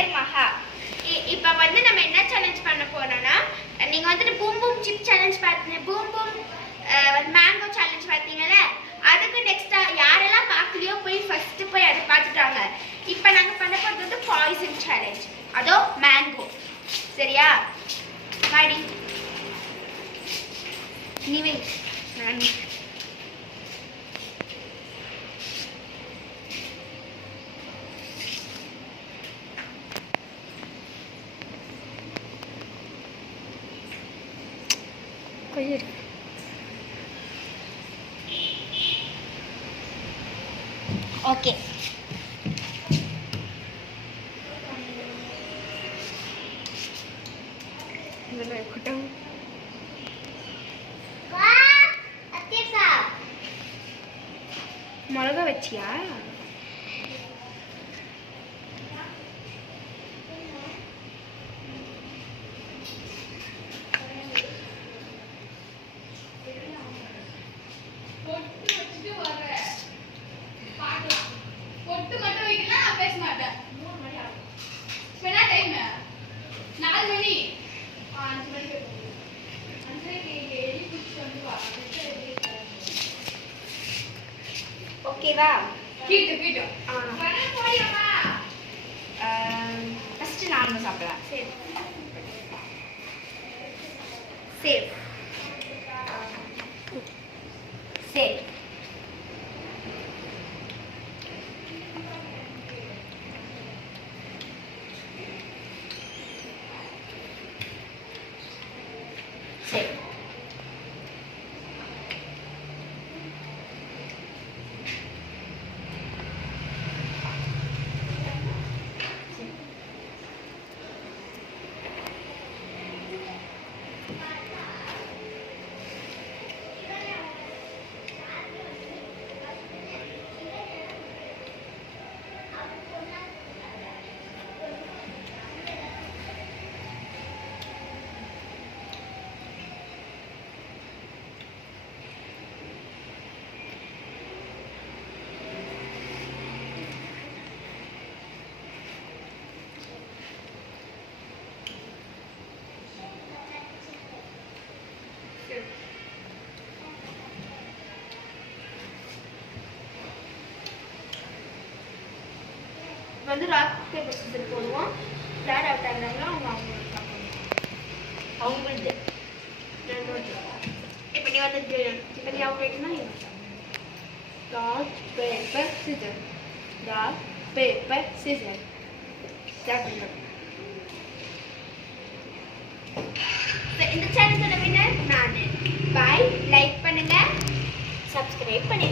பெயர் மகா. இப்போ வந்து நம்ம என்ன சேலஞ்ச் பண்ண போறோம்னா, நீங்க வந்துட்டு பூம் பூம் சிப் சேலஞ்ச் பார்த்தீங்க, பூம் பூம் மேங்கோ சேலஞ்ச் பார்த்தீங்கல்ல, அதுக்கு நெக்ஸ்டா யாரெல்லாம் பார்க்கலையோ போய் ஃபர்ஸ்ட் போய் அதை பார்த்துட்டாங்க. இப்போ நாங்க பண்ண போறது வந்து பாய்சன் சேலஞ்ச், அதோ மேங்கோ. சரியா? மாடி நீ வை, நான் கொய்யர். ஓகே, இருக்கட்டும். மிளகா வச்சியா? ஓகேவா? ஃபர்ஸ்ட் நாம சாப்பிடலாம். சரி சரி சரி. சரி வந்து ராக் பேப்பர் சிசர் போடுவோம். யார் அவுட் ஆகுறாங்களோ அவங்களுக்கு இப்போ நீ வந்து இப்போ நீ அவுட் ஆகிட்டுனா rock paper scissor, rock paper scissor start பண்ணுறோம். இந்த சேனலோட வின்னர் நான். பாய். லைக் பண்ணுங்க, சப்ஸ்கிரைப் பண்ணுங்க.